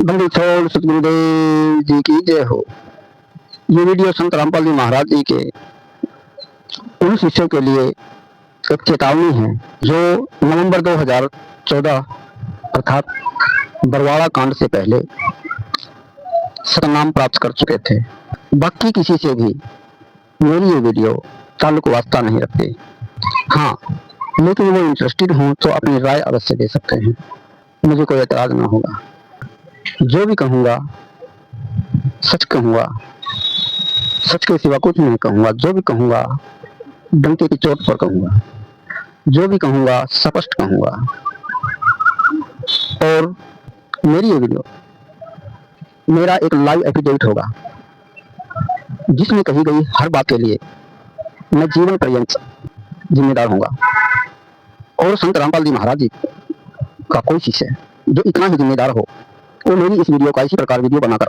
बंदी छोड़ सतगुरुदेव जी की जय हो। ये वीडियो संत रामपाल जी महाराज जी के उन शिष्यों के लिए एक चेतावनी है जो नवंबर 2014 अर्थात बरवाड़ा कांड से पहले सतनाम प्राप्त कर चुके थे। बाकी किसी से भी मेरी ये वीडियो ताल्लुक वास्ता नहीं रखती। हाँ, लेकिन वो इंटरेस्टेड हों तो अपनी राय अवश्य दे सकते हैं, मुझे कोई एतराज ना होगा। जो भी कहूँगा सच कहूँगा, सच के सिवा कुछ नहीं कहूँगा। जो भी कहूँगा डंके की चोट पर कहूँगा, जो भी कहूँगा स्पष्ट कहूँगा। और मेरी ये वीडियो मेरा एक लाइव एफिडेविट होगा जिसमें कही गई हर बात के लिए मैं जीवन पर्यंत जिम्मेदार होऊंगा। और संत रामपाल जी महाराज जी का कोई शिष्य जो इतना ही जिम्मेदार हो वो मेरी इस वीडियो का इसी प्रकार वीडियो बनाकर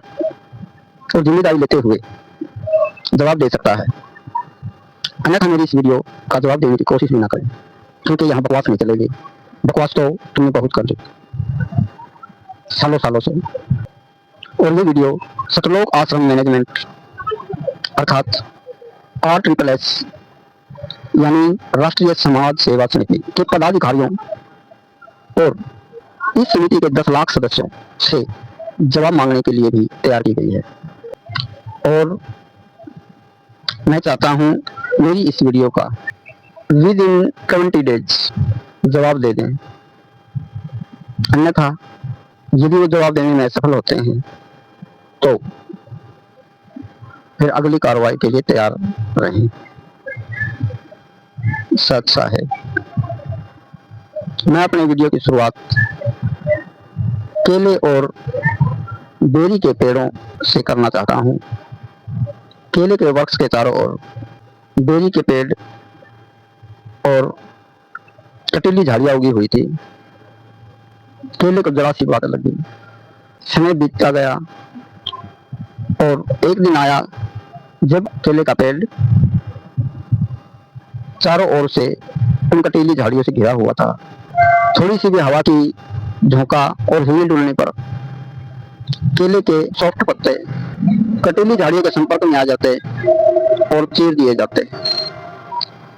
और जिम्मेदारी लेते हुए जवाब दे सकता है। अन्यथा मेरी इस वीडियो का जवाब देने की कोशिश भी ना करें, क्योंकि यहाँ बकवास नहीं चलेगी। बकवास तो तुमने बहुत कर दी सालों सालों से। और ये वीडियो सतलोक आश्रम मैनेजमेंट अर्थात RSSS यानी राष्ट्रीय समाज सेवा समिति के पदाधिकारियों और इस समिति के 10 लाख सदस्यों से जवाब मांगने के लिए भी तैयार की गई है। और मैं चाहता हूं मेरी इस वीडियो का विद इन 20 डेज जवाब दे दें। अन्यथा यदि वो जवाब देने में असफल होते हैं तो फिर अगली कार्रवाई के लिए तैयार रहें। सच सा है। मैं अपने वीडियो की शुरुआत केले और बेरी के पेड़ों से करना चाहता हूँ। केले के वृक्ष के चारों ओर बेरी के पेड़ और कटीली झाड़ियाँ उगी हुई थी। केले को जरा सी बात लगी। समय बीतता गया और एक दिन आया जब केले का पेड़ चारों ओर से उन कटीली झाड़ियों से घिरा हुआ था। थोड़ी सी भी हवा की झोंका और हिल डुलने पर केले के सॉफ्ट पत्ते कटीली झाड़ियों के संपर्क में आ जाते और चीर दिए जाते।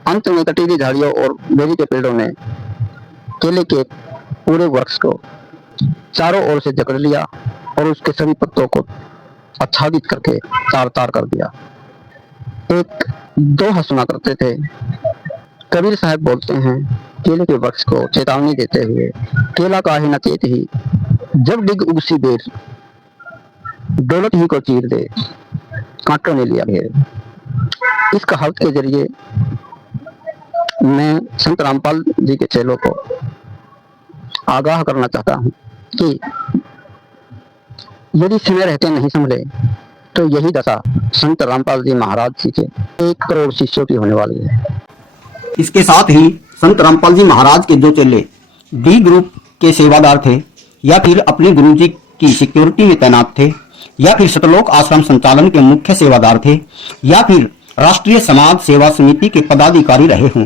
अंत में कटीली झाड़ियों और बेरी के पेड़ों ने केले के पूरे वृक्ष को चारों ओर से जकड़ लिया और उसके सभी पत्तों को आच्छादित करके तार तार कर दिया। एक दोहा सुना करते थे। कबीर साहब बोलते हैं केले के वृक्ष को चेतावनी देते हुए, केला काहे न चेत ही जब डिग उगसी बेर, दौलत ही को चीर दे कांटों ने लिया घेर। इस कहावत के जरिए मैं संत रामपाल जी के चेलों को आगाह करना चाहता हूँ कि यदि समय रहते नहीं संभले तो यही दशा संत रामपाल जी महाराज जी के 1 करोड़ शिष्यों की होने वाली है। इसके साथ ही संत रामपाल जी महाराज के जो चेले डी ग्रुप के सेवादार थे या फिर अपने गुरुजी की सिक्योरिटी में तैनात थे या फिर सतलोक आश्रम संचालन के मुख्य सेवादार थे या फिर राष्ट्रीय समाज सेवा समिति के पदाधिकारी रहे हों,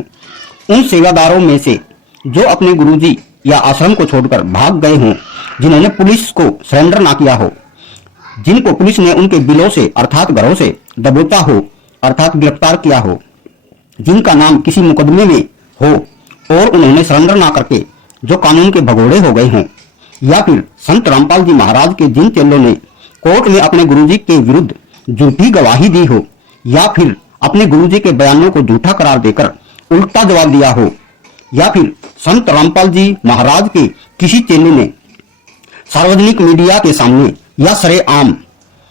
उन सेवादारों में से जो अपने गुरुजी या आश्रम को छोड़कर भाग गए हों, जिन्होंने पुलिस को सरेंडर ना किया हो, जिनको पुलिस ने उनके बिलों से अर्थात घरों से दबोचा हो अर्थात गिरफ्तार किया हो, जिनका नाम किसी मुकदमे में हो और उन्होंने सरेंडर ना करके जो कानून के भगोड़े हो गए हों, या फिर संत रामपाल जी महाराज के जिन चेलों ने कोर्ट में अपने गुरुजी के विरुद्ध झूठी गवाही दी हो या फिर अपने गुरुजी के बयानों को झूठा करार देकर उल्टा जवाब दिया हो, या फिर संत रामपाल जी महाराज के किसी चेले ने सार्वजनिक मीडिया के सामने या सरेआम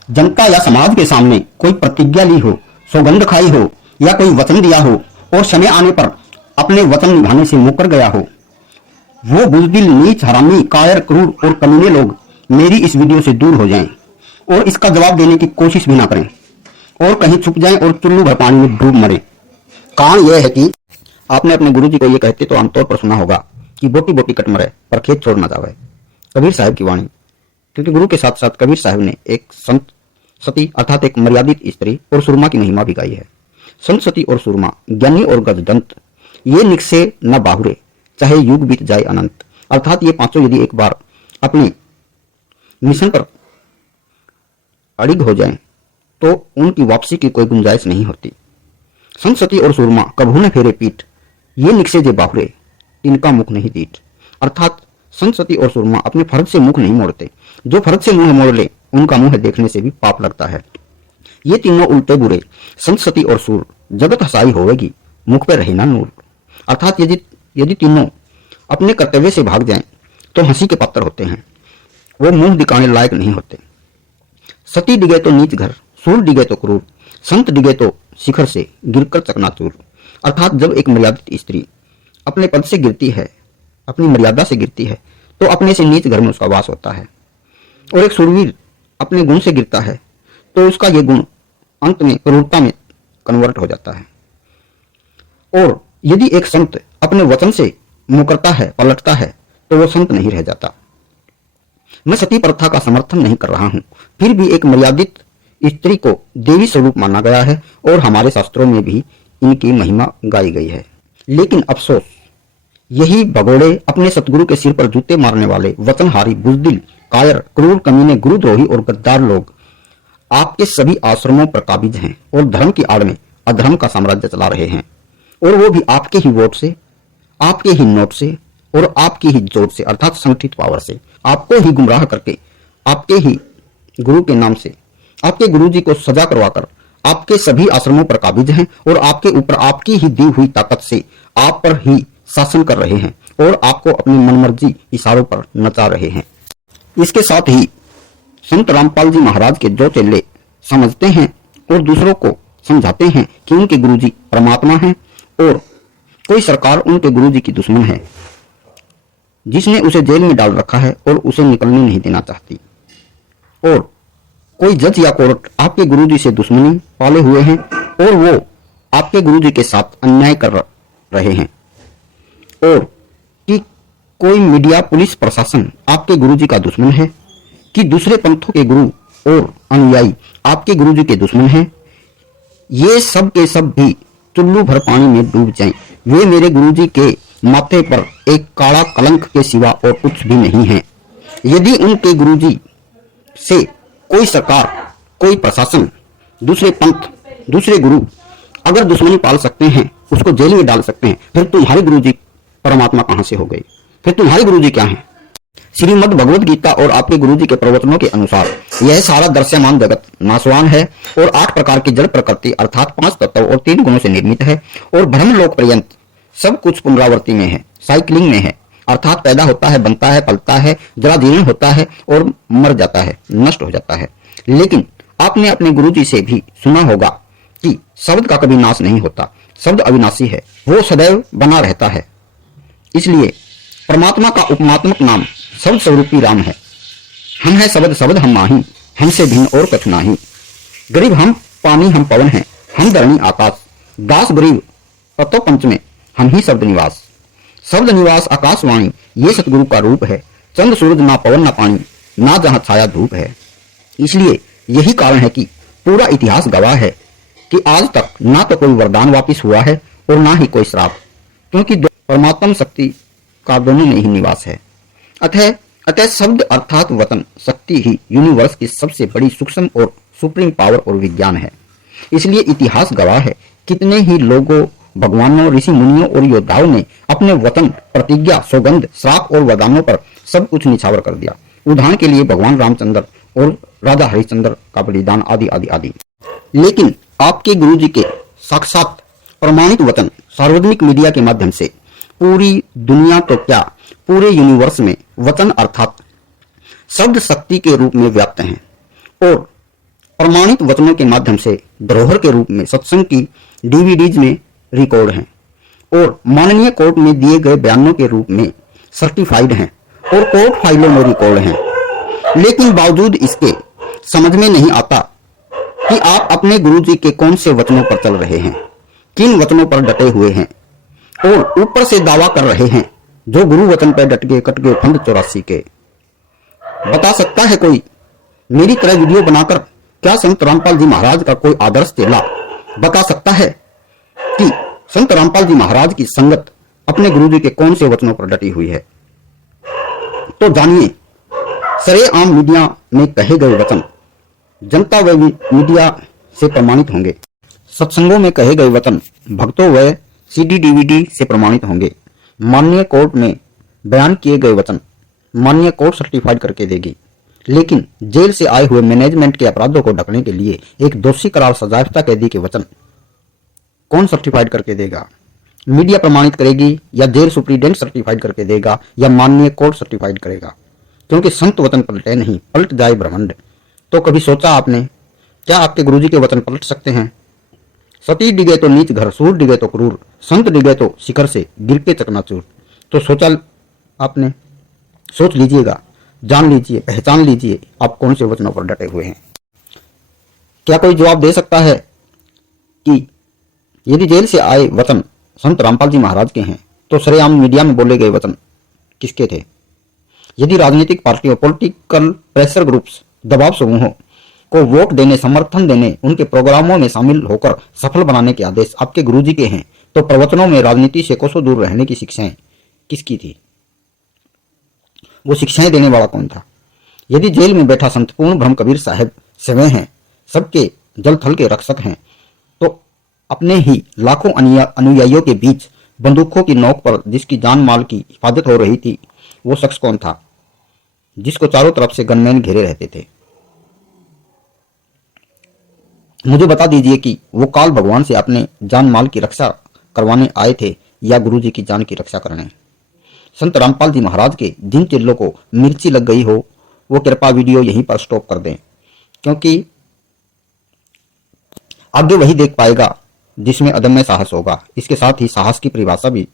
जनता या समाज के सामने कोई प्रतिज्ञा ली हो, सौगंध खाई हो या कोई वचन दिया हो और समय आने पर अपने वचन निभाने से मुकर गया हो, वो बुजदिल, नीच, हरामी, कायर, क्रूर और कमीने लोग मेरी इस वीडियो से दूर हो जाएं और इसका जवाब देने की कोशिश भी ना करें और कहीं छुप जाएं और चुल्लू भर पानी में डूब मरे। कारण यह है कि आपने अपने गुरुजी को यह कहते तो आमतौर पर सुना होगा कि बोटी बोटी कट मरे पर खेत छोड़ ना जावे। कबीर साहब की वाणी, क्योंकि गुरु के साथ साथ कबीर साहब ने एक संत सती अर्थात एक मर्यादित स्त्री और सुरमा की महिमा भी गाई है। संत सती और सुरमा, ज्ञानी और गजदंत, ये निकसे न बाहुरे, चाहे युग बीत जाए अनंत। अर्थात ये पांचों यदि एक बार अपनी मिशन पर अड़िग हो जाएं तो उनकी वापसी की कोई गुंजाइश नहीं होती। संत सती और सूरमा कभू न फेरे पीठ, ये निकसे बाहुरे, इनका मुख नहीं दीठ। अर्थात संत सती और सूरमा अपने फर्ज से मुख नहीं मोड़ते। जो फर्ज से मुंह मोड़ ले उनका मुंह देखने से भी पाप लगता है। ये तीनों उल्टे बुरे, संत सती और सूर, जगत हसाई होवेगी, मुख पे रहे ना नूर। अर्थात यदि तीनों अपने कर्तव्य से भाग जाएं तो हंसी के पात्र होते हैं, वो मुंह दिखाने लायक नहीं होते। सती डिगे तो नीच घर, सूर डिगे तो क्रूर, संत डिगे तो शिखर से गिरकर चकनाचूर। अर्थात जब एक मर्यादित स्त्री अपने पद से गिरती है, अपनी मर्यादा से गिरती है, तो अपने से नीच घर में उसका वास होता है। और एक सूरवीर अपने गुण से गिरता है तो उसका यह गुण अंत में क्रूरता में कन्वर्ट हो जाता है। और यदि एक संत अपने वचन से मुकरता है, पलटता है, तो वो संत नहीं रह जाता। मैं सती प्रथा का समर्थन नहीं कर रहा हूं, फिर भी एक मर्यादित स्त्री को देवी स्वरूप माना गया है और हमारे शास्त्रों में भी इनकी महिमा गाई गई है। लेकिन अफसोस, यही भगोड़े, अपने सतगुरु के सिर पर जूते मारने वाले, वचनहारी, बुजदिल, कायर, क्रूर, कमीने, गुरुद्रोही और गद्दार लोग आपके सभी आश्रमों पर काबिज हैं और धर्म की आड़ में अधर्म का साम्राज्य चला रहे हैं। और वो भी आपके ही वोट से, आपके ही नोट से और आपकी ही जोर से, अर्थात संगठित पावर से, आपको ही गुमराह करके, आपके ही गुरु के नाम से, आपके गुरु जी को सजा करवाकर आपके सभी आश्रमों पर काबिज हैं और आपके ऊपर आपकी ही दी हुई ताकत से आप पर ही शासन कर रहे हैं और आपको अपनी मनमर्जी इशारों पर नचा रहे हैं। इसके साथ ही संत रामपाल जी महाराज के जो चेले समझते हैं और दूसरों को समझाते हैं कि उनके गुरुजी परमात्मा हैं और कोई सरकार उनके गुरुजी की दुश्मन है, जिसने उसे जेल में डाल रखा है और उसे निकलने नहीं देना चाहती, और कोई जज या कोर्ट आपके गुरुजी से दुश्मनी पाले हुए हैं और वो आपके गुरुजी के साथ अन्याय कर रहे हैं, और कि कोई मीडिया, पुलिस, प्रशासन आपके गुरुजी का दुश्मन है, कि दूसरे पंथों के गुरु और अनुयायी आपके गुरुजी के दुश्मन हैं, ये सब के सब भी चुल्लू भर पानी में डूब जाएं। वे मेरे गुरुजी के माथे पर एक काला कलंक के सिवा और कुछ भी नहीं है। यदि उनके गुरुजी से कोई सरकार, कोई प्रशासन, दूसरे पंथ, दूसरे गुरु अगर दुश्मनी पाल सकते हैं, उसको जेल में डाल सकते हैं, फिर तुम्हारे गुरुजी परमात्मा कहां से हो गए? फिर तुम्हारे गुरुजी क्या हैं? श्रीमद् भगवद गीता और आपके गुरुजी के प्रवचनों के अनुसार यह सारा दृश्यमान जगत नाशवान है और 8 प्रकार की जड़ प्रकृति अर्थात 5 तत्व और 3 गुणों से निर्मित है और ब्रह्मलोक पर्यंत सब कुछ पुनरावृत्ति में है, साइकिलिंग में है, अर्थात पैदा होता है, बनता है, पलता है, जरा जीर्ण होता है और मर जाता है, नष्ट हो जाता है। लेकिन आपने अपने गुरुजी से भी सुना होगा कि शब्द का कभी नाश नहीं होता, शब्द अविनाशी है, वो सदैव बना रहता है। इसलिए परमात्मा का उपमात्मक नाम शब्द स्वरूपी राम है। हम है शब्द, शब्द हम माही, हमसे भिन्न और कछु नाही। गरीब हम पानी, हम पवन हैं, हम धरणी आकाश, दास गरीब तत्व पंच में हम ही शब्द निवास। शब्द निवास आकाशवाणी, ये सतगुरु का रूप है। चंद्र सूरज ना पवन ना पानी, ना जहां छाया धूप है। इसलिए यही कारण है कि पूरा इतिहास गवाह है कि आज तक ना तो कोई वरदान वापिस हुआ है और ना ही कोई श्राप, क्योंकि परमात्मा शक्ति का दोनों में ही निवास है। अतः शब्द अर्थात वचन शक्ति ही यूनिवर्स की सबसे बड़ी सूक्ष्म और सुप्रीम पावर और विज्ञान है। इसलिए इतिहास गवाह है, कितने ही लोगों, भगवानों, ऋषि मुनियों और योद्धाओं ने अपने वचन, प्रतिज्ञा, सौगंध, श्राप और वरदानों पर सब कुछ निछावर कर दिया। उदाहरण के लिए भगवान रामचंद्र और राजा हरिश्चंद्र का बलिदान आदि आदि आदि। लेकिन आपके गुरुजी के साक्षात प्रमाणित वचन सार्वजनिक मीडिया के माध्यम से पूरी दुनिया तो क्या, पूरे यूनिवर्स में वचन अर्थात शब्द शक्ति के रूप में व्याप्त हैं और प्रमाणित वचनों के माध्यम से धरोहर के रूप में सत्संग की डीवीडीज में रिकॉर्ड हैं और माननीय कोर्ट में दिए गए बयानों के रूप में सर्टिफाइड हैं और कोर्ट फाइलों में रिकॉर्ड हैं। लेकिन बावजूद इसके समझ में नहीं आता कि आप अपने गुरुजी के कौन से वचनों पर चल रहे हैं, किन वचनों पर डटे हुए हैं और ऊपर से दावा कर रहे हैं जो गुरु वचन पर डट गए, कट गए फंद 84 के। बता सकता है कोई मेरी तरह वीडियो बनाकर, क्या संत रामपाल जी महाराज का कोई आदर्श चेला बता सकता है कि संत रामपाल जी महाराज की संगत अपने गुरुजी के कौन से वचनों पर डटी हुई है? तो जानिए सरेआम मीडिया में कहे गए वचन जनता व मीडिया से प्रमाणित होंगे। सत्संगों में कहे गए वचन भक्तों व सीडी डीवीडी से प्रमाणित होंगे। माननीय कोर्ट में बयान किए गए वचन माननीय कोर्ट सर्टिफाइड करके देगी। लेकिन जेल से आए हुए मैनेजमेंट के अपराधों को ढकने के लिए एक दोषी करार सजायाफ्ता कैदी के वचन कौन सर्टिफाइड करके देगा? मीडिया प्रमाणित करेगी या जेल सुप्रीडेंट सर्टिफाइड करके देगा या माननीय कोर्ट सर्टिफाइड करेगा? क्योंकि संत वचन पलटे नहीं, पलट जाए ब्रह्मांड। तो कभी सोचा आपने, क्या आपके गुरुजी के वचन पलट सकते हैं? सती डिगे तो नीच घर, सूर डिगे तो क्रूर, संत डिगे तो शिखर से गिर के चकनाचूर। तो सोचा आपने? सोच लीजिएगा, जान लीजिए, पहचान लीजिए आप कौन से वचनों पर डटे हुए हैं। क्या कोई जवाब दे सकता है कि यदि जेल से आए वचन संत रामपाल जी महाराज के हैं तो सरेआम मीडिया में बोले गए वचन किसके थे? यदि राजनीतिक पार्टियों, पॉलिटिकल प्रेशर ग्रुप्स, दबाव समूहों को वोट देने, समर्थन देने, उनके प्रोग्रामों में शामिल होकर सफल बनाने के आदेश आपके गुरुजी के हैं, तो प्रवचनों में राजनीति से कोसों दूर रहने की शिक्षाएं किसकी थी? वो शिक्षाएं देने वाला कौन था? यदि जेल में बैठा संत पूर्ण ब्रह्म कबीर साहब स्वयं हैं, सबके जल थल के रक्षक हैं, तो अपने ही लाखों अनुयायियों के बीच बंदूकों की नोक पर जिसकी जान माल की हिफाजत हो रही थी, वो शख्स कौन था जिसको चारों तरफ से गनमैन घेरे रहते थे? मुझे बता दीजिए कि वो काल भगवान से अपने जान माल की रक्षा करवाने आए थे या गुरुजी की जान की रक्षा करने? संत रामपाल जी महाराज के जिन चेलों को मिर्ची लग गई हो, वो कृपा वीडियो यहीं पर स्टॉप कर दें, क्योंकि आगे वही देख पाएगा जिसमें अदम्य साहस होगा। इसके साथ ही साहस की परिभाषा भी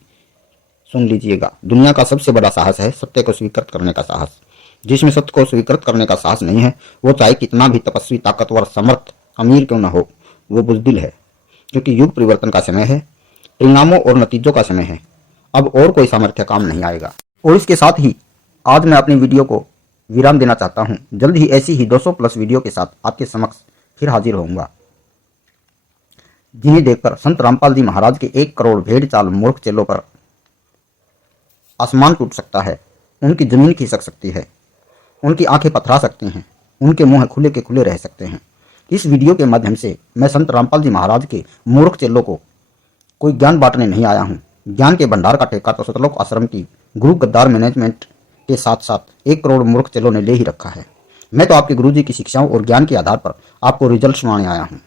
सुन लीजिएगा। दुनिया का सबसे बड़ा साहस है सत्य को स्वीकृत करने का साहस। जिसमें सत्य को स्वीकृत करने का साहस नहीं है, वो चाहे कितना भी तपस्वी, ताकतवर, समर्थ, अमीर क्यों न हो, वो बुजदिल है। क्योंकि युग परिवर्तन का समय है, परिणामों और नतीजों का समय है। अब और कोई सामर्थ्य काम नहीं आएगा। और इसके साथ ही आज मैं अपनी वीडियो को विराम देना चाहता हूं। जल्द ही ऐसी ही 200 प्लस वीडियो के साथ आपके समक्ष फिर हाजिर होऊंगा, जिन्हें देखकर संत रामपाल जी महाराज के 1 करोड़ भेड़ चाल मूर्ख चेलों पर आसमान टूट सकता है, उनकी जमीन खिसक सकती है, उनकी आंखें पथरा सकती हैं, उनके मुंह खुले के खुले रह सकते हैं। इस वीडियो के माध्यम से मैं संत रामपाल जी महाराज के मूर्ख चेलों को कोई ज्ञान बांटने नहीं आया हूं। ज्ञान के भंडार का ठेका तो सतलोक आश्रम की गुरु गद्दार मैनेजमेंट के साथ साथ 1 करोड़ मूर्ख चेलों ने ले ही रखा है। मैं तो आपके गुरुजी की शिक्षाओं और ज्ञान के आधार पर आपको रिजल्ट सुनाने आया हूं।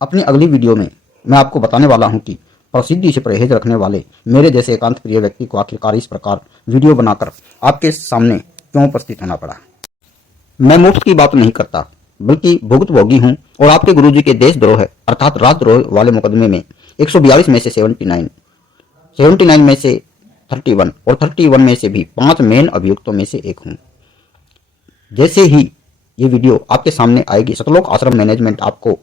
अपनी अगली वीडियो में मैं आपको बताने वाला हूं कि प्रसिद्धि से परहेज रखने वाले मेरे जैसे एकांत प्रिय व्यक्ति को आखिरकार इस प्रकार वीडियो बनाकर आपके सामने क्यों उपस्थित होना पड़ा। मैं मुफ्त की बात नहीं करता, बल्कि भुगतभोगी हूं और आपके गुरुजी के देशद्रोह अर्थात राजद्रोह वाले मुकदमे में 142 में से 79 में से 31 और 31 में से भी 5 मेन अभियुक्तों में से एक हूं। जैसे ही ये वीडियो आपके सामने आएगी, सतलोक आश्रम मैनेजमेंट आपको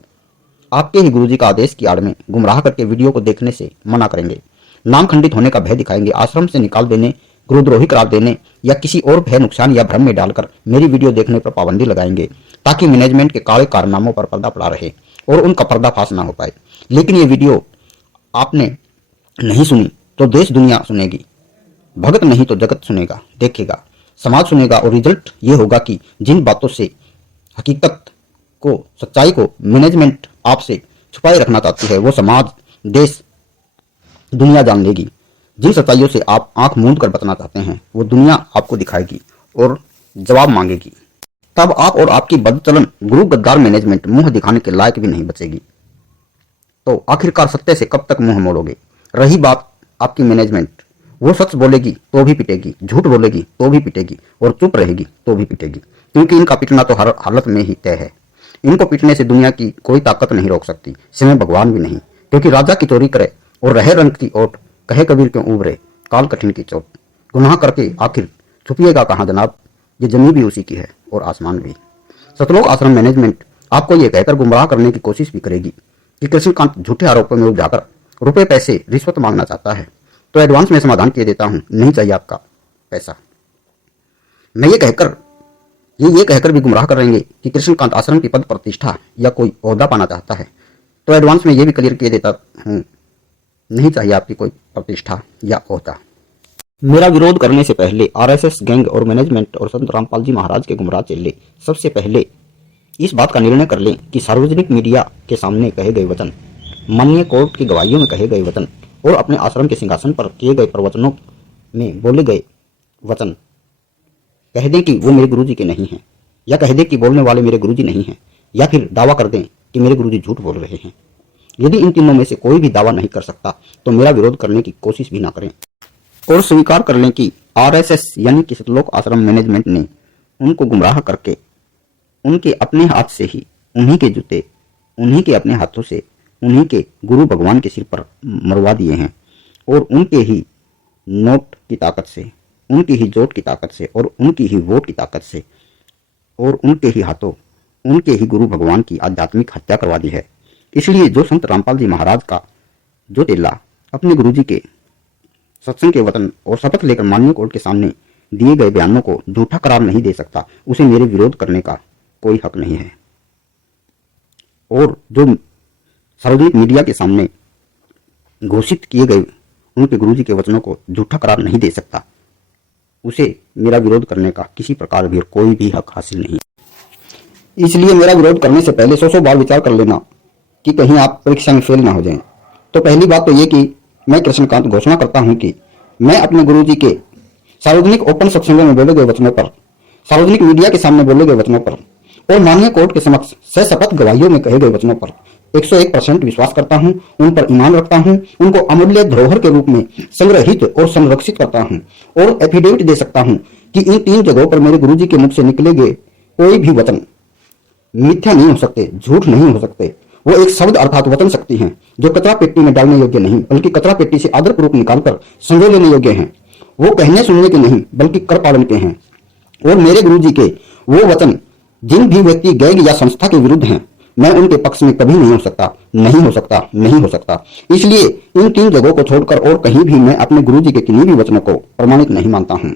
आपके ही गुरुजी का आदेश की आड़ में गुमराह करके वीडियो को देखने से मना करेंगे, नाम खंडित होने का भय दिखाएंगे, आश्रम से निकाल देने, गुरुद्रोही करार देने या किसी और भय, नुकसान या भ्रम में डालकर मेरी वीडियो देखने पर पाबंदी लगाएंगे, ताकि मैनेजमेंट के काले कारनामों पर पर्दा पड़ा रहे और उनका पर्दाफाश ना हो पाए। लेकिन ये वीडियो आपने नहीं सुनी तो देश दुनिया सुनेगी, भगत नहीं तो जगत सुनेगा, देखेगा, समाज सुनेगा। और रिजल्ट ये होगा कि जिन बातों से हकीकत को, सच्चाई को मैनेजमेंट आपसे छुपाए रखना चाहती है, वो समाज, देश, दुनिया जान लेगी। जिन सच्चाइयों से आप आंख मूंद कर बचना चाहते हैं, वो दुनिया आपको दिखाएगी और जवाब मांगेगी। तब आप और आपकी बदचलन गुरु गद्दार मैनेजमेंट मुंह दिखाने के लायक भी नहीं बचेगी। तो आखिरकार सत्य से कब तक मुंह मोड़ोगे? रही बात आपकी मैनेजमेंट, वो सच बोलेगी तो भी पिटेगी, झूठ बोलेगी तो भी पिटेगी और चुप रहेगी तो भी पिटेगी, क्योंकि इनका पिटना तो हर हालत में ही तय है। इनको पिटने से दुनिया की कोई ताकत नहीं रोक सकती, सिवाय भगवान भी नहीं। क्योंकि राजा की चोरी करे और रहे रंग की ओट, कहे कबीर क्यों उबरे काल कठिन की चोट। गुनाह करके आखिर छुपिएगा कहाँ जनाब, ये जमीन भी उसी की है और आसमान भी। सतलोक आश्रम मैनेजमेंट आपको ये कहकर गुमराह करने की कोशिश भी करेगी कि कृष्णकांत झूठे आरोपों में उलझाकर रुपए, पैसे, रिश्वत मांगना चाहता है। तो एडवांस में समाधान किए देता हूं, नहीं चाहिए आपका पैसा। मैं ये कहकर भी गुमराह करेंगे कि कृष्णकांत आश्रम की पद प्रतिष्ठा या कोई ओहदा पाना चाहता है। तो एडवांस में ये भी क्लियर किए देता हूं, नहीं चाहिए आपकी कोई प्रतिष्ठा या ओहदा। मेरा विरोध करने से पहले आरएसएस गैंग और मैनेजमेंट और संत रामपाल जी महाराज के गुमराह चेले सबसे पहले इस बात का निर्णय कर लें कि सार्वजनिक मीडिया के सामने कहे गए वचन, माननीय कोर्ट की गवाहियों में कहे गए वचन और अपने आश्रम के सिंहासन पर किए गए प्रवचनों में बोले गए वचन कह दें कि वो मेरे गुरुजी के नहीं हैं, या कह दें कि बोलने वाले मेरे गुरुजी नहीं हैं, या फिर दावा कर दें कि मेरे गुरुजी झूठ बोल रहे हैं। यदि इन तीनों में से कोई भी दावा नहीं कर सकता तो मेरा विरोध करने की कोशिश भी ना करें और स्वीकार कर लें कि आरएसएस यानी कि सतलोक आश्रम मैनेजमेंट ने उनको गुमराह करके उनके अपने हाथ से ही उन्हीं के जूते उन्हीं के अपने हाथों से उन्हीं के गुरु भगवान के सिर पर मरवा दिए हैं और उनके ही नोट की ताकत से, उनकी ही जोट की ताकत से और उनकी ही वोट की ताकत से और उनके ही हाथों उनके ही गुरु भगवान की आध्यात्मिक हत्या करवा दी है। इसलिए जो संत रामपाल जी महाराज का जो चेला अपने गुरुजी के सत्संग के वचन और शपथ लेकर माननीय कोर्ट के सामने दिए गए बयानों को झूठा करार नहीं दे सकता, उसे मेरे विरोध करने का कोई हक नहीं है। और जो सार्वजनिक मीडिया के सामने घोषित किए गए उनके गुरुजी के वचनों को झूठा करार नहीं दे सकता, उसे मेरा विरोध करने का किसी प्रकार भी कोई भी हक हासिल नहीं। इसलिए मेरा विरोध करने से पहले 100 बार विचार कर लेना कि कहीं आप परीक्षा में फेल ना हो जाएं। तो पहली बात तो ये कि मैं कृष्णकांत घोषणा करता हूं कि मैं अपने गुरुजी के सार्वजनिक ओपन सत्संगों में बोले गए वचनों पर, सार्वजनिक मीडिया के सामने बोले गए वचनों पर और माननीय कोर्ट के समक्ष सशपथ गवाहियों में कहे गए वचनों पर 101% विश्वास करता हूं, उन पर ईमान रखता हूं, उनको अमूल्य धरोहर के रूप में संग्रहित और संरक्षित करता हूं और एफिडेविट दे सकता हूं कि इन 3 जगहों पर मेरे गुरुजी के मुख से निकले गए कोई भी वचन मिथ्या नहीं हो सकते, झूठ नहीं हो सकते। वो एक शब्द अर्थात वचन शक्ति हैं जो कचरा पेटी में डालने योग्य नहीं बल्कि कचरा पेटी से आदरपूर्वक निकालकर संजो लेने योग्य हैं। वो कहने सुनने के नहीं बल्कि कर पालन के हैं। और मेरे गुरुजी के वो वचन जिन भी व्यक्ति गैंग या संस्था के विरुद्ध हैं, मैं उनके पक्ष में कभी नहीं हो सकता, नहीं हो सकता, नहीं हो सकता। इसलिए इन 3 जगहों को छोड़कर और कहीं भी मैं अपने गुरुजी के किन्हीं भी वचनों को प्रमाणित नहीं मानता हूं।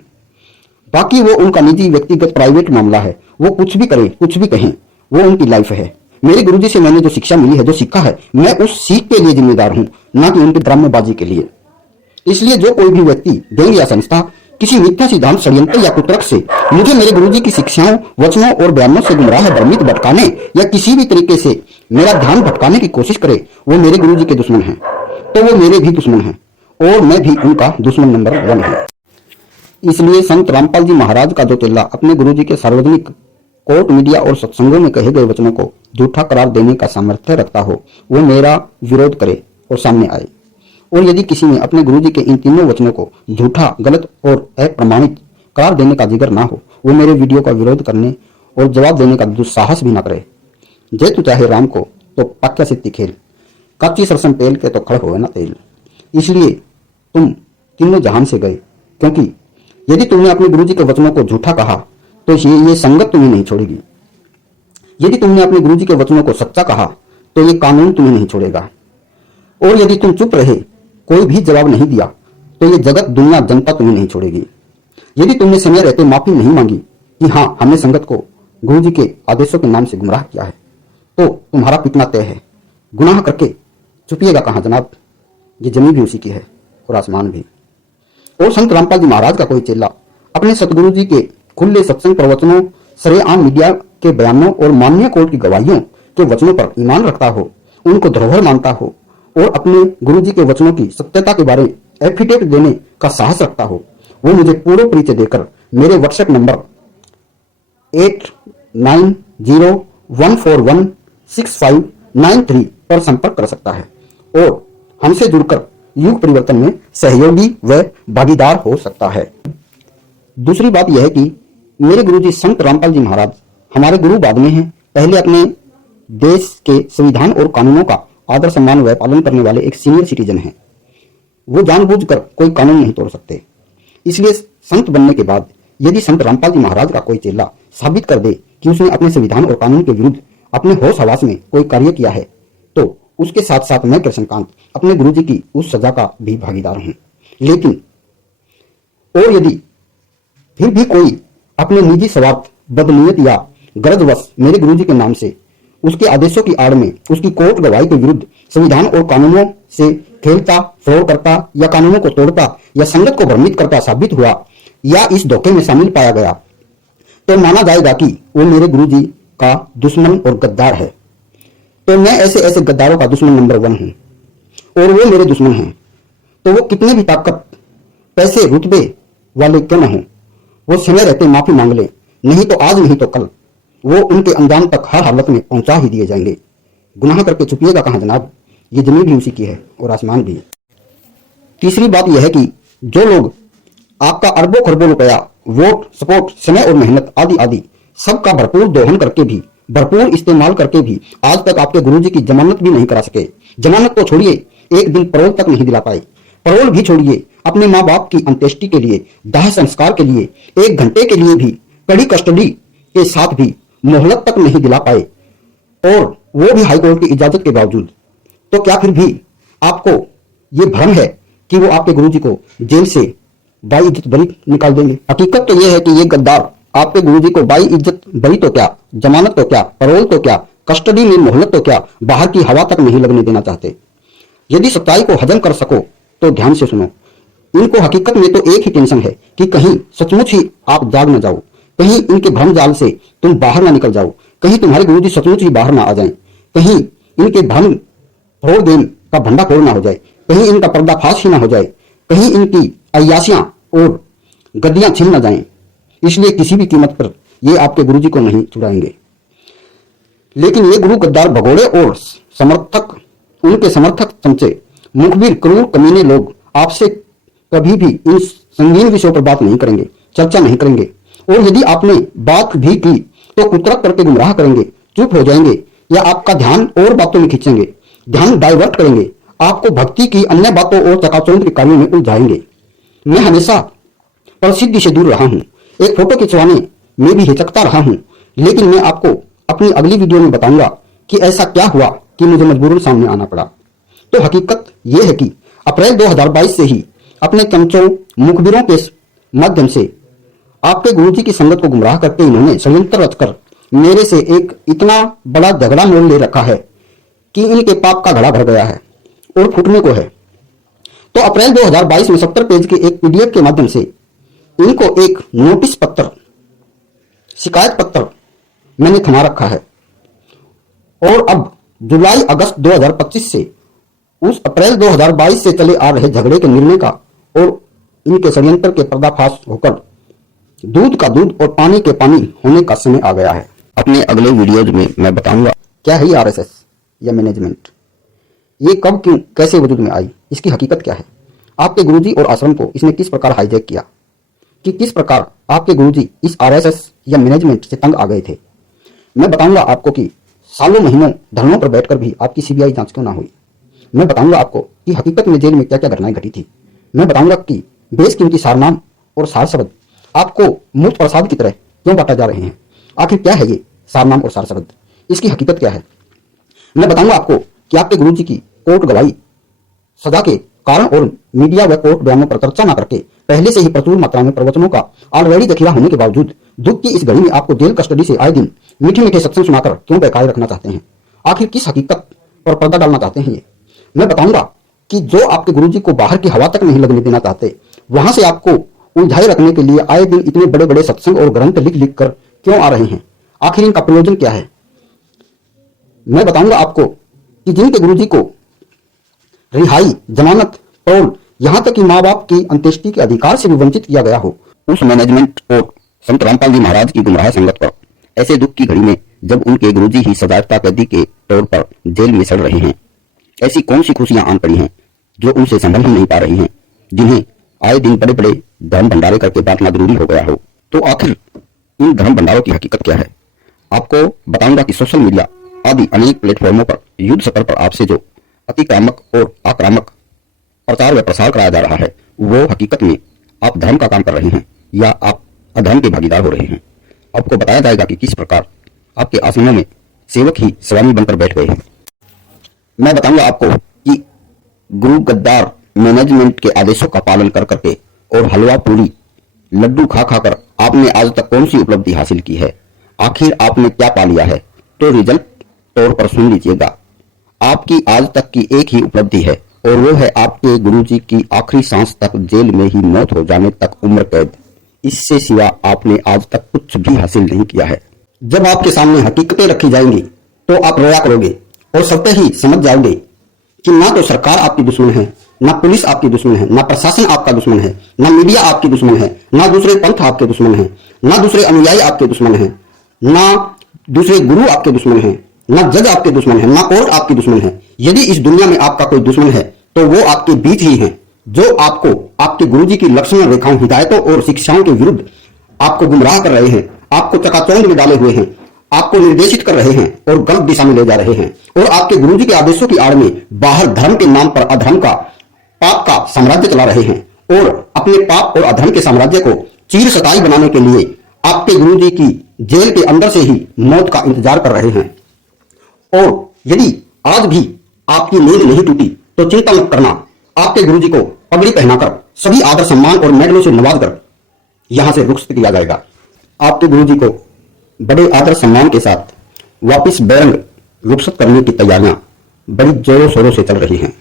बाकी वो उनका निजी व्यक्तिगत प्राइवेट मामला है, वो कुछ भी करें कुछ भी कहें, वो उनकी लाइफ है। मेरे गुरुजी से मैंने जो शिक्षा मिली है, जो सीखा है, मैं उस सीख के लिए जिम्मेदार हूं, ना कि उनके ड्रामेबाजी के लिए। इसलिए जो कोई भी व्यक्ति गैंग या संस्था किसी मिथ्या सिद्धांत षड्यंत्र या कुतर्क से मुझे मेरे गुरुजी की शिक्षाओं, वचनों और बयानों से गुमराह भ्रमित भटकाने या किसी भी तरीके से मेरा ध्यान भटकाने की कोशिश करे, वो मेरे गुरुजी के दुश्मन हैं। तो वो मेरे भी दुश्मन हैं और मैं भी उनका दुश्मन नंबर 1 है। इसलिए संत रामपाल जी महाराज का जो चेला अपने गुरुजी के सार्वजनिक कोर्ट, मीडिया और सत्संगों में कहे गए वचनों को झूठा करार देने का सामर्थ्य रखता हो, वो मेरा विरोध करे और सामने आए। और यदि किसी में अपने गुरुजी के इन तीनों वचनों को झूठा, गलत और अप्रमाणित करार देने का जिगर ना हो, वो मेरे वीडियो का विरोध करने और जवाब देने का दुस्साहस भी ना करे। जे तू चाहे राम को तो पाक्या सिद्धि खेल, कच्ची सरसम तेल के तो खड़ होवे ना तेल। इसलिए तुम तीनों जहान से गए, क्योंकि यदि तुमने अपने गुरुजी के वचनों को झूठा कहा तो ये संगत तुम्हें नहीं छोड़ेगी। यदि तुमने अपने गुरुजी के वचनों को सच्चा कहा तो ये कानून तुम्हें नहीं छोड़ेगा। और यदि तुम चुप रहे, कोई भी जवाब नहीं दिया, तो ये जगत, दुनिया, जनता तुम्हें नहीं छोड़ेगी। यदि तुमने समय रहते माफी नहीं मांगी कि हाँ, हमने संगत को गुरुजी के आदेशों के नाम से गुमराह किया है, तो तुम्हारा पिटना तय है। गुनाह करके छुपिएगा कहाँ जनाब, ये जमीन भी उसी की है और आसमान भी। और संत रामपाल जी महाराज का कोई चेला अपने सतगुरु जी के खुले सत्संग प्रवचनों, सरेआम मीडिया के बयानों और माननीय कोर्ट की गवाहियों के वचनों पर ईमान रखता हो, उनको धरोहर मानता हो और अपने गुरु जी के वचनों की सत्यता के बारे एफिडेविट देने का साहस रखता हो, वो मुझे पूर्ण परिचय देकर मेरे व्हाट्सएप नंबर 8901416593 पर संपर्क कर सकता है और हमसे जुड़कर युग परिवर्तन में सहयोगी व भागीदार हो सकता है। दूसरी बात यह है कि मेरे गुरुजी संत रामपाल जी महाराज हमारे गुरु बाद में हैं। पहले अपने देश के संविधान और कानूनों का आदर सम्मान व पालन करने वाले एक सीनियर सिटीजन हैं। वो जानबूझकर कोई कानून नहीं तोड़ सकते। इसलिए संत बनने के बाद यदि संत रामपाल जी महाराज का कोई चेला साबित कर दे कि उसने अपने संविधान और कानून के विरुद्ध अपने होश हवास में कोई कार्य किया है, तो उसके साथ साथ मैं कृष्णकांत अपने गुरुजी की उस सजा का भी भागीदार हूं। लेकिन और यदि फिर भी कोई अपने निजी स्वार्थ, बदनीयत या गरजवश मेरे गुरुजी के नाम से उसके आदेशों की आड़ में उसकी कोर्ट गवाही के विरुद्ध संविधान और कानूनों से खेलता, फ्रॉड करता या कानूनों को तोड़ता या संगत को भ्रमित करता साबित हुआ या इस धोखे में शामिल पाया गया तो माना जाएगा कि वो मेरे गुरुजी का दुश्मन और गद्दार है। तो मैं ऐसे ऐसे गद्दारों का दुश्मन नंबर 1 हूं और वो मेरे दुश्मन हैं। तो वो कितने भी ताकत, पैसे, रुतबे वाले क्यों न हो, वो समय रहते माफी मांग ले, नहीं तो आज नहीं तो कल वो उनके अंजाम तक हर हालत में पहुंचा ही दिए जाएंगे। गुनाह करके छुपिएगा कहां जनाब, ये जमीन भी उसी की है और आसमान भी। तीसरी बात यह है कि जो लोग आपका अरबों खरबों रुपया, वोट, सपोर्ट, समय और मेहनत आदि आदि सबका भरपूर दोहन करके भी, भरपूर इस्तेमाल करके भी आज तक आपके गुरुजी की जमानत भी नहीं करा सके। जमानत तो छोड़िए, एक दिन पैरोल तक नहीं दिला पाए। पैरोल भी छोड़िए, अपने माँ बाप की अंत्येष्टि के लिए, दाह संस्कार के लिए 1 घंटे के लिए भी कड़ी कस्टडी के साथ भी मोहलत तक नहीं दिला पाए, और वो भी हाईकोर्ट की इजाजत के बावजूद। तो क्या फिर भी आपको ये भ्रम है कि वो आपके गुरुजी को जेल से बाइज्जत बरी निकाल देंगे? हकीकत तो ये है कि ये गद्दार आपके गुरुजी को बाइज्जत बरी तो क्या, जमानत तो क्या, पैरोल तो क्या, कस्टडी में मोहलत तो क्या, बाहर की हवा तक नहीं लगने देना चाहते। यदि सच्चाई को हजम कर सको तो ध्यान से सुनो। इनको हकीकत में तो एक ही टेंशन है कि कहीं सचमुच ही आप जाग न जाओ, कहीं इनके भ्रम जाल से तुम बाहर ना निकल जाओ, कहीं तुम्हारे गुरुजी सचमुच ही बाहर ना आ जाएं, कहीं इनके भ्रम फ्रॉड गेम का भंडाफोड़ ना हो जाए, कहीं इनका पर्दाफाश ही ना हो जाए, कहीं इनकी अय्यासियां और गद्दियां छिन ना जाएं। इसलिए किसी भी कीमत पर ये आपके गुरुजी को नहीं छुड़ाएंगे। लेकिन ये गुरु गद्दार भगोड़े और समर्थक, उनके समर्थक चमचे, मुखबिर, क्रूर, कमीने लोग आपसे कभी भी इन संगीन विषयों पर बात नहीं करेंगे, चर्चा नहीं करेंगे, और यदि आपने बात भी की तो कुतरक करके गुमराह करेंगे, चुप हो जाएंगे या आपका ध्यान और बातों में खींचेंगे, ध्यान डाइवर्ट करेंगे, आपको भक्ति की अन्य बातों और चकाचौंध के कार्यों में उलझाएंगे। मैं हमेशा प्रसिद्धि से दूर रहा हूं, एक फोटो खिंचवाने में भी हिचकता रहा हूं, लेकिन मैं आपको अपनी अगली वीडियो में बताऊंगा कि ऐसा क्या हुआ कि मुझे मजबूरन सामने आना पड़ा। तो हकीकत यह है कि अप्रैल 2022 से ही अपने चमचों, मुखबिरों के माध्यम से आपके गुरुजी की संगत को गुमराह करके इन्होंने षड्यंत्र रचकर मेरे से एक इतना बड़ा झगड़ा मोल ले रखा है कि इनके पाप का घड़ा भर गया है और फूटने को है। तो अप्रैल 2022 में 70 पेज के एक पीडीएफ के माध्यम से इनको एक नोटिस पत्र, शिकायत पत्र मैंने थमा रखा है, और अब जुलाई अगस्त 2025 से उस अप्रैल 2022 से चले आ रहे झगड़े के निर्णय का और इनके षड्यंत्र के पर्दाफाश होकर दूध का दूध और पानी के पानी होने का समय आ गया है। अपने अगले वीडियोज में मैं बताऊंगा क्या है आरएसएस या मैनेजमेंट, ये कब, क्यों, कैसे वजूद में आई, इसकी हकीकत क्या है, आपके गुरुजी और आश्रम को इसने किस प्रकार हाईजैक किया, कि किस प्रकार आपके गुरुजी इस आरएसएस या मैनेजमेंट से तंग आ गए थे। मैं बताऊंगा आपको कि सालों महीनों धरनों पर बैठकर भी आपकी सीबीआई जांच क्यों ना हुई। मैं बताऊंगा आपको कि हकीकत में जेल में क्या क्या घटनाएं घटी थी। मैं बताऊंगा कि बेशकीमती सारनाम और सार शब्द आपको मुफ्त प्रसाद की तरह क्यों बांटा जा रहे हैं। आखिर क्या है ये सारनाम और सार शब्द, इसकी हकीकत क्या है। मैं बताऊंगा आपको कि आपके गुरुजी की कोर्ट गवाही, सजा के कारण और मीडिया व कोर्ट बयानों पर चर्चा न करके पहले से ही प्रचुर मात्रा में प्रवचनों का ऑलरेडी जखीरा होने के बावजूद दुख की इस घड़ी में आपको जेल कस्टडी से आए दिन मीठे मीठे सत्संग सुनाकर क्यों बहकाए रखना चाहते हैं। आखिर किस हकीकत पर पर्दा डालना चाहते हैं ये। मैं बताऊंगा कि जो आपके गुरुजी को बाहर की हवा तक नहीं लगने देना चाहते, वहां से आपको उलझाए रखने के लिए आए दिन इतने बड़े बड़े सत्संग और ग्रंथ लिख लिख कर क्यों आ रहे हैं, आखिर इनका प्रयोजन क्या है। मैं बताऊंगा आपको कि जिनके गुरुजी को रिहाई, जमानत, पैरोल, यहां तक कि माँ बाप की अंत्येष्टि के अधिकार से भी वंचित किया गया हो, उस मैनेजमेंट और संत रामपाल जी महाराज की गुमराह संगत पर ऐसे दुख की घड़ी में जब उनके गुरुजी ही सजायाफ्ता कैदी के तौर पर जेल में सड़ रहे हैं, ऐसी कौन सी खुशियां आन पड़ी हैं जो उनसे संभल ही नहीं पा रही हैं, जिन्हें आए दिन बड़े बड़े धर्म भंडारे करके बांटना जरूरी हो गया हो। तो आखिर इन धर्म भंडारों की हकीकत क्या है, आपको बताऊंगा कि सोशल मीडिया आदि अनेक प्लेटफॉर्मों पर युद्ध स्तर पर आपसे जो अतिक्रामक और आक्रामक प्रचार व प्रसार कराया जा रहा है, वो हकीकत में आप धर्म का काम कर रहे हैं या आप अधर्म के भागीदार हो रहे हैं। आपको बताया जाएगा कि किस प्रकार आपके आश्रमों में सेवक ही स्वामी बनकर बैठ गए हैं। मैं बताऊंगा आपको कि गुरु गद्दार मैनेजमेंट के आदेशों का पालन कर करके और हलवा पूरी लड्डू खा खाकर आपने आज तक कौन सी उपलब्धि हासिल की है, आखिर आपने क्या पा लिया है। तो रिजल्ट तौर पर सुन लीजिएगा, आपकी आज तक की एक ही उपलब्धि है और वो है आपके गुरुजी की आखिरी सांस तक जेल में ही मौत हो जाने तक उम्र कैद। इससे सिवा आपने आज तक कुछ भी हासिल नहीं किया है। जब आपके सामने हकीकतें रखी जाएंगी तो आप रोया करोगे और सबसे ही समझ जाओगे कि ना तो सरकार आपकी दुश्मन है, ना पुलिस आपकी दुश्मन है, ना प्रशासन आपका दुश्मन है, ना मीडिया आपकी दुश्मन है, ना दूसरे पंथ आपके दुश्मन है, ना दूसरे अनुयायी आपके दुश्मन है, ना दूसरे गुरु आपके दुश्मन है, ना जज आपके दुश्मन है, ना कोर्ट आपकी दुश्मन है। यदि इस दुनिया में आपका कोई दुश्मन है तो वो आपके बीच ही है, जो आपको आपके गुरुजी की लक्ष्मण रेखाओं, हिदायतों और शिक्षाओं के विरुद्ध आपको गुमराह कर रहे हैं, आपको चकाचौंध में डाले हुए हैं, आपको निर्देशित कर रहे हैं और गलत दिशा में ले जा रहे हैं और आपके गुरुजी के आदेशों की आड़ में बाहर धर्म के नाम पर अधर्म का, पाप का साम्राज्य चला रहे हैं और अपने पाप और अधर्म के साम्राज्य को चीर सताई बनाने के लिए आपके गुरुजी की जेल के अंदर से ही मौत का इंतजार कर रहे हैं। और यदि आज भी आपकी नींद नहीं टूटी तो चिंता मत करना, आपके गुरुजी को पगड़ी पहनाकर सभी आदर सम्मान और मेडलों से नवाजकर यहां से रुखसत किया जाएगा। आपके गुरुजी को बड़े आदर सम्मान के साथ वापस बैरंग रुखसत करने की तैयारियां बड़ी जोरों शोरों से चल रही हैं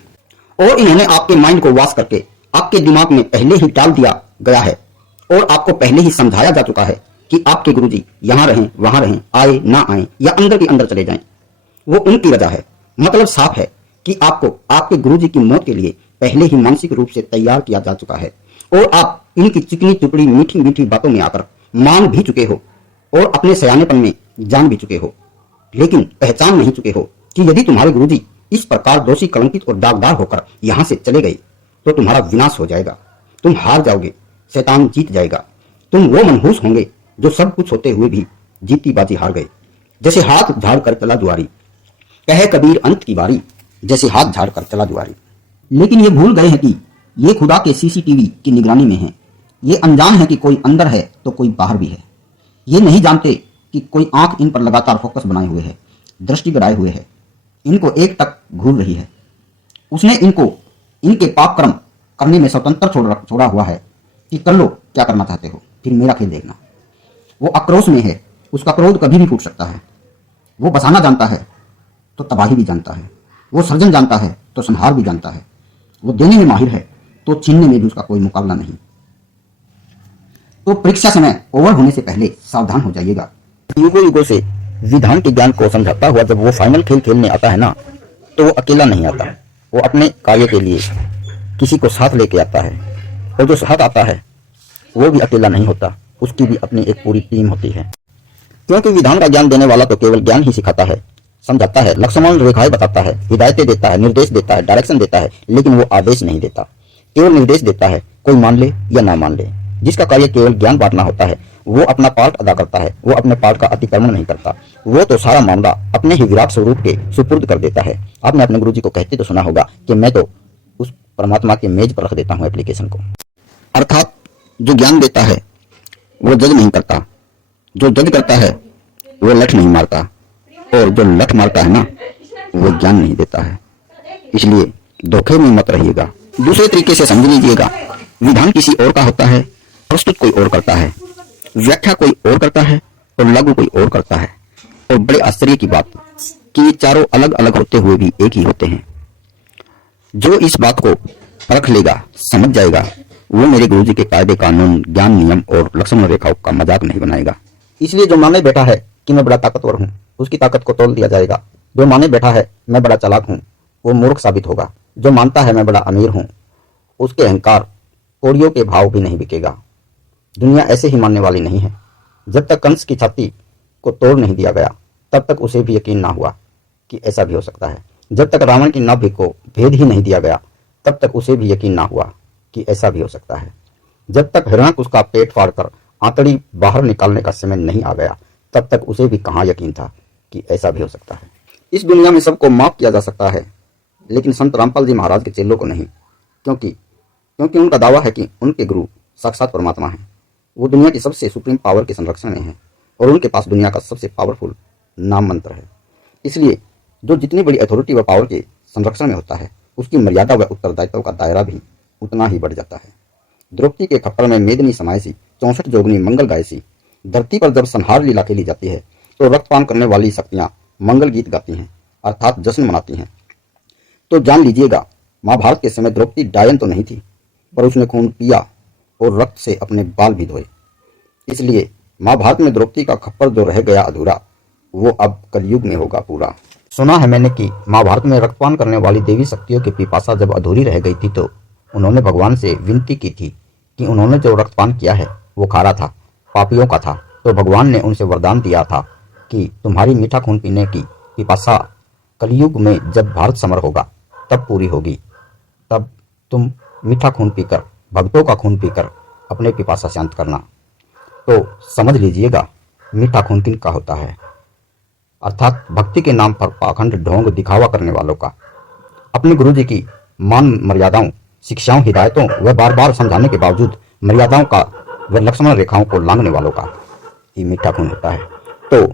और इन्होंने आपके माइंड को वॉश करके आपके दिमाग में पहले ही डाल दिया गया है और आपको पहले ही समझाया जा चुका है कि आपके गुरुजी यहां रहें, वहां रहें, आए ना आए या अंदर के अंदर चले जाएं, वो उनकी रजा है। मतलब साफ है कि आपको आपके गुरुजी की मौत के लिए पहले ही मानसिक रूप से तैयार किया जा चुका है और आप इनकी चिकनी चुपड़ी मीठी मीठी बातों में आकर मान भी चुके हो और अपने सयानेपन में जान भी चुके हो, लेकिन पहचान नहीं चुके हो कि यदि तुम्हारे गुरुजी इस प्रकार दोषी, कलंकित और दागदार होकर यहां से चले गए तो तुम्हारा विनाश हो जाएगा, तुम हार जाओगे, शैतान जीत जाएगा, तुम वो मनहूस होंगे जो सब कुछ होते हुए भी जीती बाजी हार गए। जैसे हाथ झाड़ कर चला जुआरी, कहे कबीर अंत की बारी, जैसे हाथ झाड़ कर चला जुआरी। लेकिन ये भूल गए हैं कि ये खुदा के सीसीटीवी की निगरानी में है। ये अनजान है कि कोई अंदर है तो कोई बाहर भी है। ये नहीं जानते कि कोई आंख इन पर लगातार फोकस बनाए हुए है, दृष्टि गड़ाए हुए है, इनको एक टक घूर रही है। उसने इनको इनके पाप कर्म करने में स्वतंत्र छोड़ा हुआ है कि कर लो क्या करना चाहते हो, फिर मेरा खेल देखना। वो आक्रोश में है, उसका क्रोध कभी भी फूट सकता है। वो बसाना जानता है तो तबाही भी जानता है, वो सर्जन जानता है तो संहार भी जानता है, वो देने में माहिर है तो छीनने में भी उसका कोई मुकाबला नहीं। तो परीक्षा समय ओवर होने से पहले सावधान हो जाइएगा। युगों युगों से विधान के ज्ञान को समझाता हुआ जब वो फाइनल खेल खेलने आता है ना, तो वो अकेला नहीं आता, वो अपने कार्य के लिए किसी को साथ लेके आता है और जो साथ आता है वो भी अकेला नहीं होता, उसकी भी अपनी एक पूरी टीम होती है। क्योंकि विधान का ज्ञान देने वाला तो केवल ज्ञान ही सिखाता है, समझाता है, लक्ष्मण रेखाएं बताता है, हिदायतें देता है, निर्देश देता है, डायरेक्शन देता है, लेकिन वो आदेश नहीं देता, केवल निर्देश देता है। कोई मान ले या ना मान ले, जिसका कार्य केवल ज्ञान बांटना होता है वो अपना पार्ट अदा करता है, वो अपने पार्ट का अतिक्रमण नहीं करता, वो तो सारा मामला अपने ही विराट स्वरूप के सुपुर्द कर देता है। आपने अपने गुरुजी को कहते तो सुना होगा कि मैं तो उस परमात्मा के मेज पर रख देता हूँ एप्लीकेशन को। अर्थात जो ज्ञान देता है वो जज नहीं करता, जो जज करता है वो लठ नहीं मारता, और जो लठ मारता है ना वो ज्ञान नहीं देता है। इसलिए धोखे में मत रहिएगा। दूसरे तरीके से समझ लीजिएगा, विधान किसी और का होता है, प्रस्तुत कोई और करता है, व्याख्या कोई और करता है और लागू कोई और करता है। और बड़े आश्चर्य की बात कि ये चारों अलग अलग होते हुए भी एक ही होते हैं। जो इस बात को परख लेगा, समझ जाएगा, वो मेरे गुरुजी के कायदे, कानून, ज्ञान, नियम और लक्ष्मण रेखाओं का मजाक नहीं बनाएगा। इसलिए जो माने बैठा है कि मैं बड़ा ताकतवर हूँ, उसकी ताकत को तोल दिया जाएगा। जो माने बैठा है मैं बड़ा चालाक हूँ, वो मूर्ख साबित होगा। जो मानता है मैं बड़ा अमीर हूँ, उसके अहंकार कौड़ियों के भाव भी नहीं बिकेगा। दुनिया ऐसे ही मानने वाली नहीं है। जब तक कंस की छाती को तोड़ नहीं दिया गया तब तक उसे भी यकीन ना हुआ कि ऐसा भी हो सकता है। जब तक रावण की नाभि को भेद ही नहीं दिया गया तब तक उसे भी यकीन ना हुआ कि ऐसा भी हो सकता है। जब तक हिरण्यकुश का पेट फाड़कर आंतड़ी बाहर निकालने का समय नहीं आ गया तब तक उसे भी कहाँ यकीन था कि ऐसा भी हो सकता है। इस दुनिया में सबको माफ किया जा सकता है, लेकिन संत रामपाल जी महाराज के चेलों को नहीं, क्योंकि उनका दावा है कि उनके गुरु साक्षात परमात्मा है। वो दुनिया की सबसे सुप्रीम पावर के संरक्षण में है और उनके पास दुनिया का सबसे पावरफुल नाम मंत्र है। इसलिए जो जितनी बड़ी अथॉरिटी व पावर के संरक्षण में होता है, उसकी मर्यादा व उत्तरदायित्व का दायरा भी उतना ही बढ़ जाता है। द्रौपदी के खप्पर में मेदनी समायसी, 64 जोगनी मंगल गायसी। धरती पर जब संहार लीला खेली जाती है तो रक्तपान करने वाली शक्तियां मंगल गीत गाती हैं, अर्थात जश्न मनाती हैं। तो जान लीजिएगा, महाभारत के समय द्रौपदी डायन तो नहीं थी, पर उसने खून पिया और रक्त से अपने बाल भी धोए। इसलिए महाभारत में द्रौपदी का खप्पर जो रह गया अधूरा, वो अब कलयुग में होगा पूरा। सुना है मैंने कि महाभारत में रक्तपान करने वाली देवी शक्तियों की पिपासा जब अधूरी रह गई थी तो उन्होंने भगवान से विनती की थी कि उन्होंने जो रक्तपान किया है वो खारा था, पापियों का था। तो भगवान ने उनसे वरदान दिया था कि तुम्हारी मीठा खून पीने की पिपासा कलयुग में जब भारत समर होगा तब पूरी होगी। तब तुम मीठा खून पीकर, भक्तों का खून पीकर अपने पिपासा शांत करना। तो समझ लीजिएगा मीठा खून किन का होता है, अर्थात भक्ति के नाम पर पाखंड ढोंग दिखावा करने वालों का, अपने गुरु जी की मान मर्यादाओं, शिक्षाओं, हिदायतों व बार बार समझाने के बावजूद मर्यादाओं का व लक्ष्मण रेखाओं को लांघने वालों का ही मीठा खून होता है। तो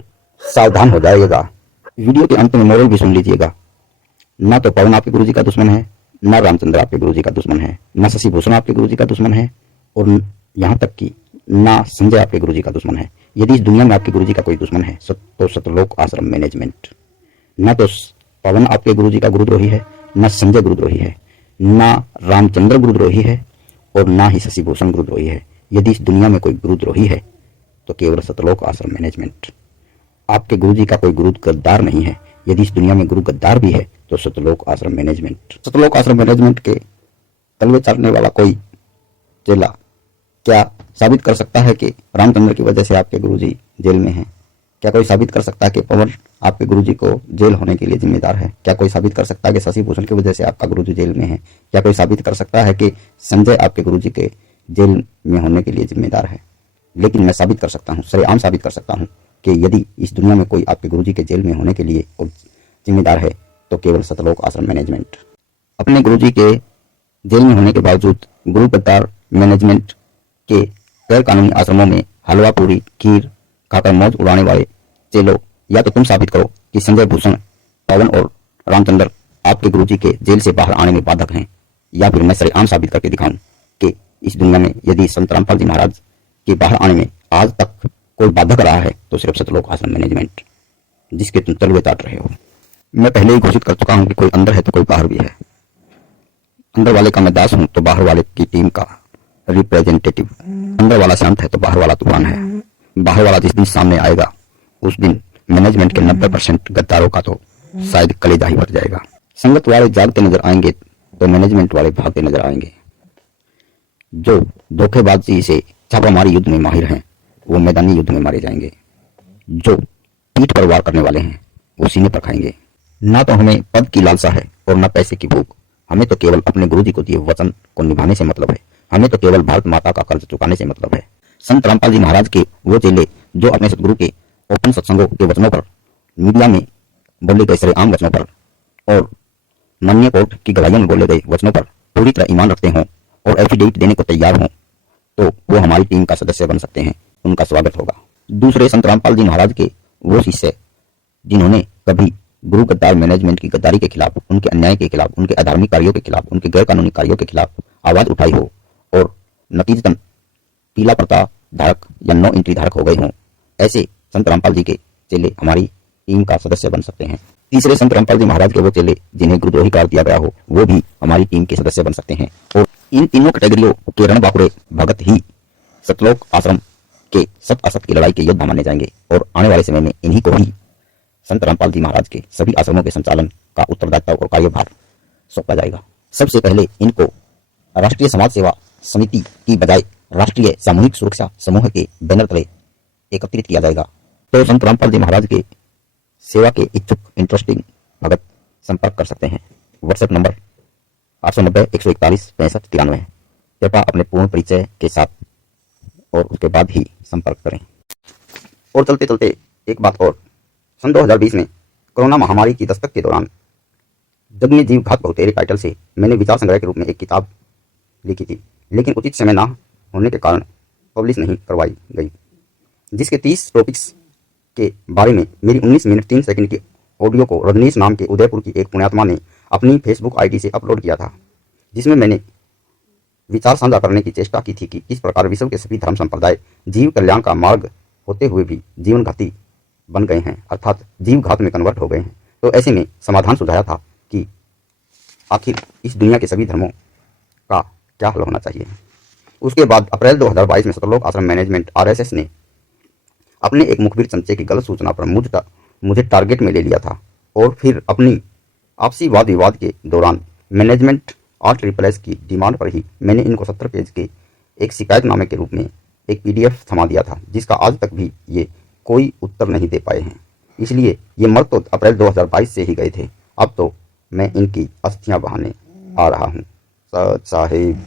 सावधान हो जाइएगा। वीडियो के अंत में मोरल भी सुन लीजिएगा। ना तो पवन आपके गुरु जी का दुश्मन है, ना रामचंद्र आपके गुरु जी का दुश्मन है, ना शशि भूषण आपके गुरु जी का दुश्मन है, और यहाँ तक कि ना संजय आपके गुरु जी का दुश्मन है। यदि इस दुनिया में आपके गुरु जी का कोई दुश्मन है तो सतलोक आश्रम मैनेजमेंट। ना तो पवन आपके गुरु जी का गुरुद्रोही है, ना संजय गुरुद्रोही है, ना रामचंद्र गुरुद्रोही है, और ना ही शशि भूषण गुरुद्रोही है। यदि इस दुनिया में कोई गुरुद्रोही है तो केवल सतलोक आश्रम मैनेजमेंट। आपके गुरु जी का कोई गुरु गद्दार नहीं है। यदि इस दुनिया में गुरु गद्दार भी है तो सतलोक आश्रम मैनेजमेंट। सतलोक आश्रम मैनेजमेंट के तलवे चाटने वाला कोई चेला क्या साबित कर सकता है कि रामचंद्र की वजह से आपके गुरुजी जेल में हैं? क्या कोई साबित कर सकता है कि पवन आपके गुरुजी को जेल होने के लिए जिम्मेदार है? क्या कोई साबित कर सकता है कि शशि भूषण की वजह से आपका गुरुजी जेल में है? क्या कोई साबित कर सकता है कि संजय आपके गुरुजी के जेल में होने के लिए जिम्मेदार है? लेकिन मैं साबित कर सकता हूँ, सरेआम साबित कर सकता हूँ कि यदि इस दुनिया में कोई आपके गुरुजी के जेल में होने के लिए जिम्मेदार है तो केवल सतलोक आश्रम मैनेजमेंट। अपने गुरुजी के जेल में होने के बावजूद गुरु गद्दार मैनेजमेंट के गैर कानूनी आश्रमों में हलवा पूरी खीर खाकर मौज उड़ाने वाले चेलो, या तो तुम साबित करो कि संजय भूषण, पवन और रामचंद्र आपके गुरुजी के जेल से बाहर आने में बाधक हैं, या फिर मैं सरेआम साबित करके दिखाऊं कि इस दुनिया में यदि संत रामपाल जी महाराज के बाहर आने में आज तक कोई बाधक रहा है तो सिर्फ सतलोक आश्रम मैनेजमेंट, जिसके तुम तलवे चाट रहे हो। मैं पहले ही घोषित कर चुका हूं कि कोई अंदर है तो कोई बाहर भी है। अंदर वाले का मैं दास हूं तो बाहर वाले की टीम का रिप्रेजेंटेटिव। अंदर वाला शांत है तो बाहर वाला तूफान है। बाहर वाला जिस दिन सामने आएगा उस दिन मैनेजमेंट के 90% गद्दारों का तो शायद कलेजा ही फट जाएगा। संगत वाले जागते नजर आएंगे तो मैनेजमेंट वाले भागते नजर आएंगे। जो धोखेबाजी से छापामारी युद्ध में माहिर हैं वो मैदानी युद्ध में मारे जाएंगे। जो पीठ पर वार करने वाले हैं वो सीने पर खाएंगे। ना तो हमें पद की लालसा है और ना पैसे की भूख। हमें तो केवल अपने गुरुजी को दिए वचन को निभाने से मतलब है। हमें तो केवल भारत माता का कर्ज चुकाने से मतलब है। संत रामपाल जी महाराज के वो चेले जो अपने सतगुरु के ओपन सत्संगों के वचनों पर, मीडिया में बोले गए सरेआम वचनों पर और माननीय कोर्ट की गवाहियों में बोले गए वचनों पर पूरी तरह ईमान रखते हों और एफिडेविट देने को तैयार हों तो वो हमारी टीम का सदस्य बन सकते हैं। उनका स्वागत होगा। दूसरे संत रामपाल जी महाराज के वो शिष्य जिन्होंने कभी गुरु गद्दार मैनेजमेंट की गद्दारी के खिलाफ, उनके अन्याय के खिलाफ, उनके अधार्मिक कार्यों के खिलाफ, उनके गैर कानूनी कार्यों के खिलाफ आवाज उठाई हो और नतीजतन पीला पर्दा धारक या नो एंट्री धारक हो गए हों, ऐसे संत रामपाल जी के चेले हमारी टीम का सदस्य बन सकते हैं। तीसरे संत रामपाल जी महाराज के वो चेले जिन्हें गुरुद्रोही करार दिया गया हो वो भी हमारी टीम के सदस्य बन सकते हैं। और इन तीनों कैटेगरियों के रणबांकुरे भगत ही सतलोक आश्रम के सत असत की लड़ाई के योद्धा माने जाएंगे और आने वाले समय में इन्हीं को ही संत रामपाल जी महाराज के सभी आश्रमों के संचालन का उत्तरदायित्व और कार्यभार सौंपा जाएगा। सबसे पहले इनको राष्ट्रीय समाज सेवा समिति की बजाय राष्ट्रीय सामूहिक सुरक्षा समूह के बैनर तले एकत्रित किया जाएगा। तो संत रामपाल जी महाराज के सेवा के इच्छुक इंटरेस्टिंग भगत संपर्क कर सकते हैं। WhatsApp number 890-141-6593। कृपया अपने पूर्ण परिचय के साथ और उसके बाद ही संपर्क करें। और चलते चलते एक बात और, सन 2020 में कोरोना महामारी की दस्तक के दौरान जग में जीव घात बहुतेरे टाइटल से मैंने विचार संग्रह के रूप में एक किताब लिखी थी, लेकिन उचित समय ना होने के कारण पब्लिश नहीं करवाई गई, जिसके 30 टॉपिक्स के बारे में मेरी 19 मिनट 3 सेकंड की ऑडियो को रजनीश नाम के उदयपुर की एक पुण्यात्मा ने अपनी फेसबुक आईडी से अपलोड किया था, जिसमें मैंने विचार साझा करने की चेष्टा की थी कि किस प्रकार विश्व के सभी धर्म संप्रदाय जीव कल्याण का मार्ग होते हुए भी जीवन घाती बन गए हैं, अर्थात जीव घात में कन्वर्ट हो गए हैं। तो ऐसे में समाधान सुझाया था कि आखिर इस दुनिया के सभी धर्मों का क्या हल होना चाहिए। उसके बाद अप्रैल 2022 में सतलोक आश्रम मैनेजमेंट आरएसएस ने अपने एक मुखबिर चमचे की गलत सूचना पर मुझे टारगेट में ले लिया था और फिर अपनी आपसी वाद विवाद के दौरान मैनेजमेंट RSS की डिमांड पर ही मैंने इनको 70 पेज के एक शिकायतनामे के रूप में एक PDF थमा दिया था, जिसका आज तक भी ये कोई उत्तर नहीं दे पाए हैं। इसलिए ये मर तो अप्रैल 2022 से ही गए थे, अब तो मैं इनकी अस्थियां बहाने आ रहा हूँ। सच साहेब।